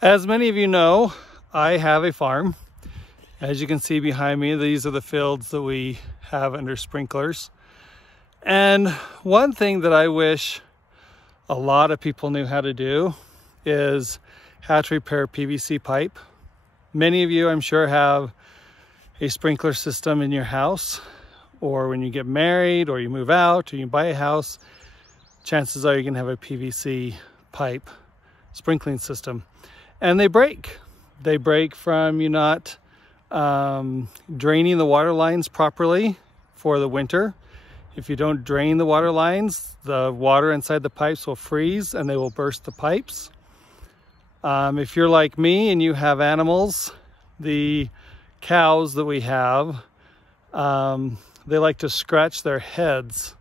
As many of you know, I have a farm. As you can see behind me, these are the fields that we have under sprinklers. And one thing that I wish a lot of people knew how to do is how to repair PVC pipe. Many of you, I'm sure, have a sprinkler system in your house, or when you get married or you move out or you buy a house, chances are you're gonna have a PVC pipe sprinkling system. And they break. They break from you not draining the water lines properly for the winter. If you don't drain the water lines, the water inside the pipes will freeze and they will burst the pipes. If you're like me and you have animals, the cows that we have, they like to scratch their heads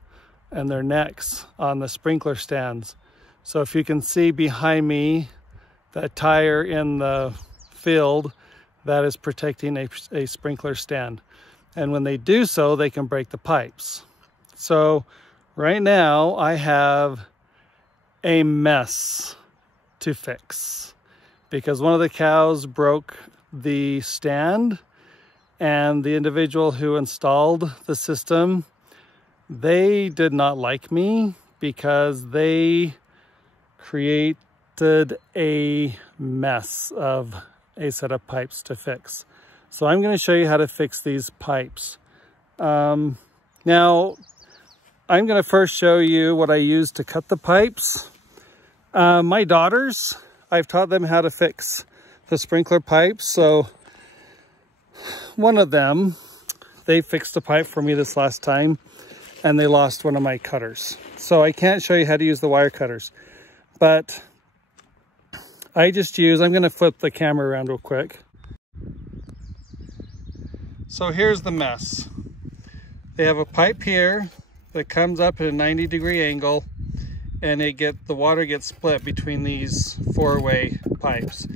and their necks on the sprinkler stands. So if you can see behind me, that tire in the field, that is protecting a sprinkler stand. And when they do so, they can break the pipes. So right now I have a mess to fix because one of the cows broke the stand, and the individual who installed the system, they did not like me because they created a mess of a set of pipes to fix. So I'm going to show you how to fix these pipes. Now I'm going to first show you what I use to cut the pipes. My daughters, I've taught them how to fix the sprinkler pipes. So one of them, they fixed a pipe for me this last time and they lost one of my cutters. So I can't show you how to use the wire cutters, but I just use, I'm going to flip the camera around real quick. So here's the mess. They have a pipe here that comes up at a 90-degree angle, and the water gets split between these four-way pipes,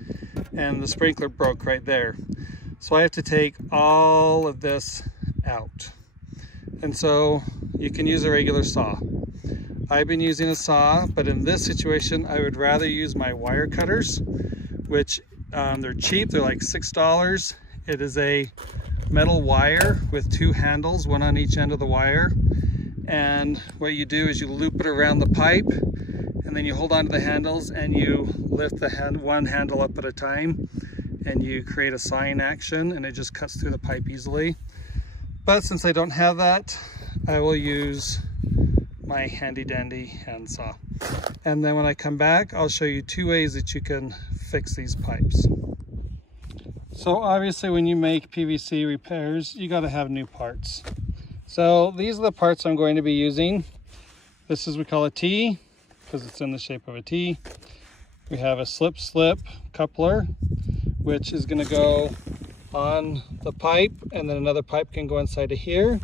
and the sprinkler broke right there. So I have to take all of this out. And so you can use a regular saw. I've been using a saw, but in this situation, I would rather use my wire cutters, which they're cheap. They're like $6. It is a metal wire with two handles, one on each end of the wire. And what you do is you loop it around the pipe, and then you hold on to the handles and you lift the one handle up at a time, and you create a sawing action, and it just cuts through the pipe easily. But since I don't have that, I will use my handy dandy handsaw. And then when I come back, I'll show you two ways that you can fix these pipes. So obviously when you make PVC repairs, you got to have new parts. So these are the parts I'm going to be using. This is, we call a T because it's in the shape of a T. We have a slip coupler, which is going to go on the pipe, and then another pipe can go inside of here.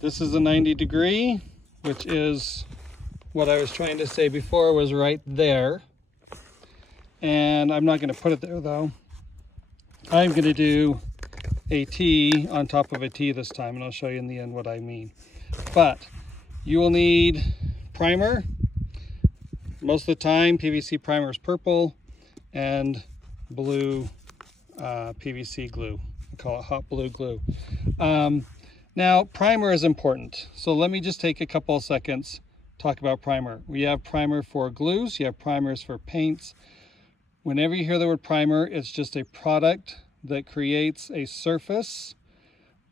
This is a 90-degree, which is what I was trying to say before, was right there. And I'm not going to put it there though. I'm going to do a T on top of a T this time, and I'll show you in the end what I mean. But you will need primer. Most of the time PVC primer is purple, and blue PVC glue. I call it hot blue glue. Now primer is important, so let me just take a couple of seconds talk about primer. We have primer for glues, you have primers for paints. Whenever you hear the word primer, it's just a product that creates a surface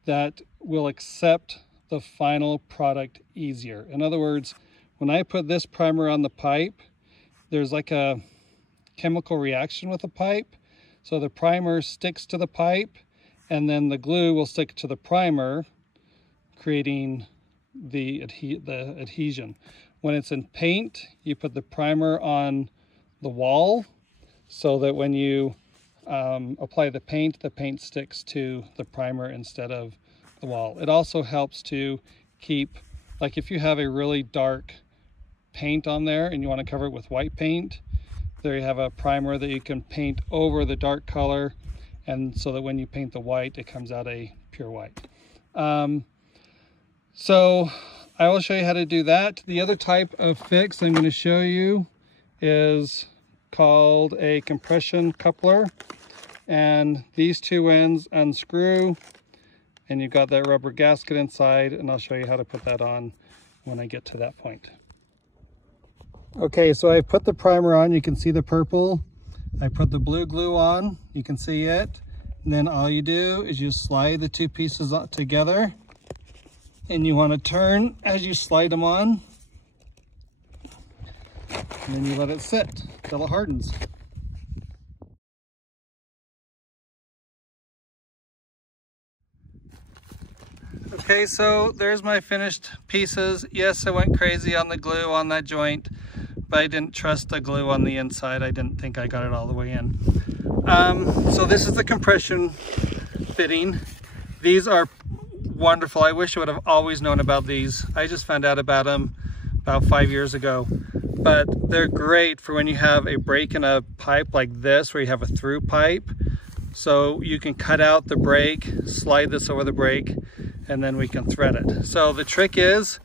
that will accept the final product easier. In other words, when I put this primer on the pipe, there's like a chemical reaction with the pipe. So the primer sticks to the pipe, and then the glue will stick to the primer, creating the adhesion. When it's in paint, you put the primer on the wall so that when you apply the paint sticks to the primer instead of the wall. It also helps to keep, like if you have a really dark paint on there and you want to cover it with white paint, there you have a primer that you can paint over the dark color, and so that when you paint the white, it comes out a pure white. So I will show you how to do that. The other type of fix I'm going to show you is called a compression coupler, and these two ends unscrew and you've got that rubber gasket inside, and I'll show you how to put that on when I get to that point. Okay, so I put the primer on. You can see the purple. I put the blue glue on, you can see it. And then all you do is you slide the two pieces together, and you want to turn as you slide them on. And then you let it sit till it hardens. Okay, so there's my finished pieces. Yes, I went crazy on the glue on that joint, but I didn't trust the glue on the inside. I didn't think I got it all the way in. So this is the compression fitting. These are wonderful. I wish I would have always known about these. I just found out about them about 5 years ago. But they're great for when you have a break in a pipe like this, where you have a through pipe. So you can cut out the break, slide this over the break, and then we can thread it. So the trick is,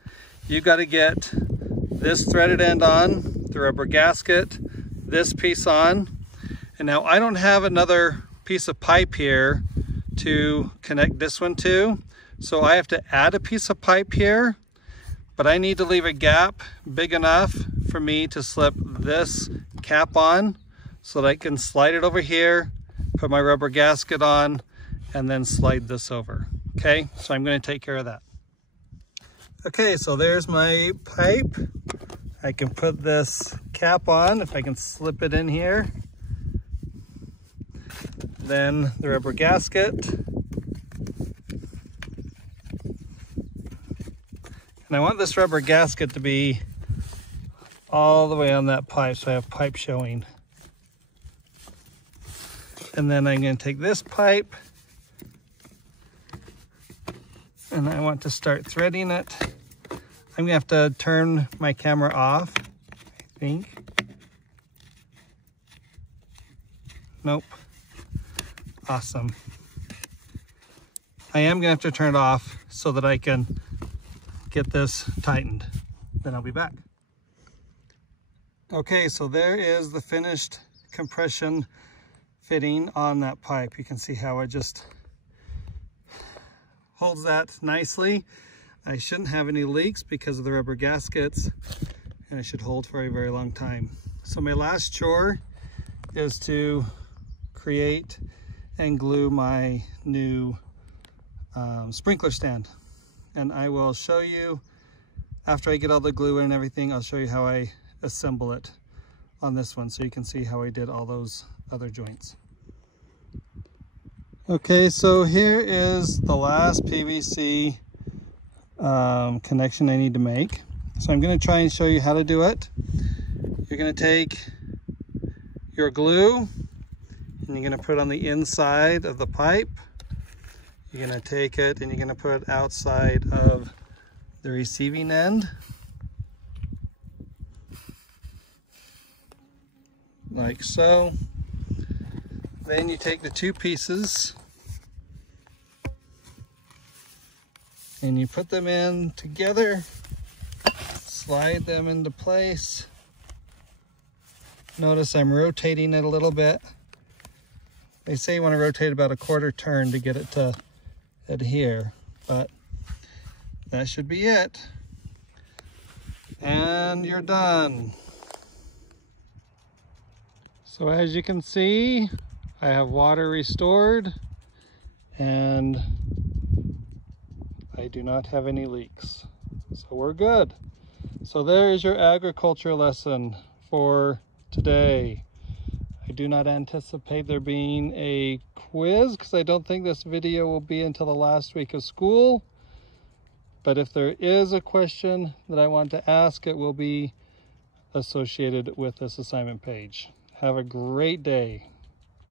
you got to get this threaded end on, the rubber gasket, this piece on. And now I don't have another piece of pipe here to connect this one to. So I have to add a piece of pipe here, but I need to leave a gap big enough for me to slip this cap on so that I can slide it over here, put my rubber gasket on, and then slide this over. Okay, so I'm going to take care of that. Okay, so there's my pipe. I can put this cap on if I can slip it in here. Then the rubber gasket. And I want this rubber gasket to be all the way on that pipe, so I have pipe showing. And then I'm going to take this pipe, and I want to start threading it. I'm going to have to turn my camera off, I think. Nope. Awesome. I am going to have to turn it off so that I can get this tightened. Then I'll be back. Okay, so there is the finished compression fitting on that pipe. You can see how it just holds that nicely. I shouldn't have any leaks because of the rubber gaskets, and it should hold for a very long time. So my last chore is to create and glue my new sprinkler stand. And I will show you, after I get all the glue in and everything, I'll show you how I assemble it on this one, so you can see how I did all those other joints. Okay, so here is the last PVC connection I need to make. So I'm going to try and show you how to do it. You're going to take your glue and you're going to put it on the inside of the pipe. You're going to take it and you're going to put it outside of the receiving end, like so. Then you take the two pieces and you put them in together, slide them into place. Notice I'm rotating it a little bit. They say you want to rotate about a quarter turn to get it to adhere, but that should be it. And you're done. So as you can see, I have water restored and I do not have any leaks. So we're good. So there is your agriculture lesson for today. I do not anticipate there being a quiz because I don't think this video will be until the last week of school. But if there is a question that I want to ask, it will be associated with this assignment page. Have a great day.